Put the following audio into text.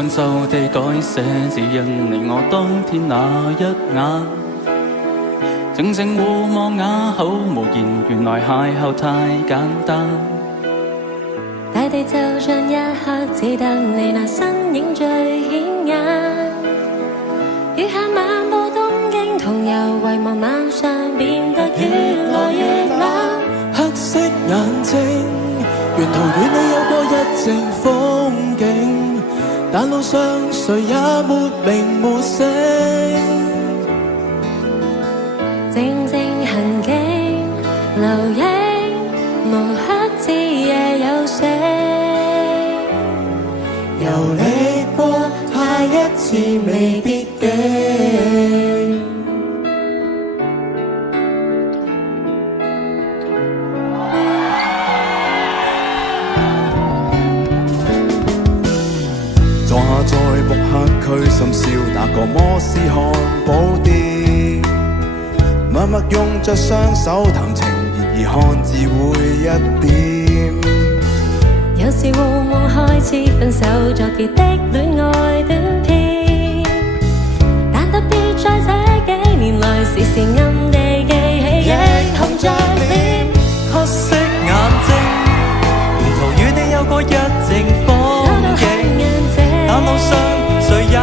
按手地改寫，只因你我當天那一眼，靜靜互望啞口無言，原來邂逅太簡單。大地就像一刻，只得你那身影最顯眼。雨下漫步東京，同遊遺忘晚上變得越來越冷。黑色眼睛，沿途與你有過一程風景，但路上誰也沒名沒姓。靜靜痕跡留影，無黑之夜有聲。遊歷過下一次未必竟。坐下在木刻區，深宵那個摩斯漢堡店，默默用着雙手談情，然而漢字會一點。有時互望開始分手作結的戀愛短片，但特別在這幾年來，時時暗地記起映紅着臉。黑色眼睛，沿途與你有過一程風景，但路上誰也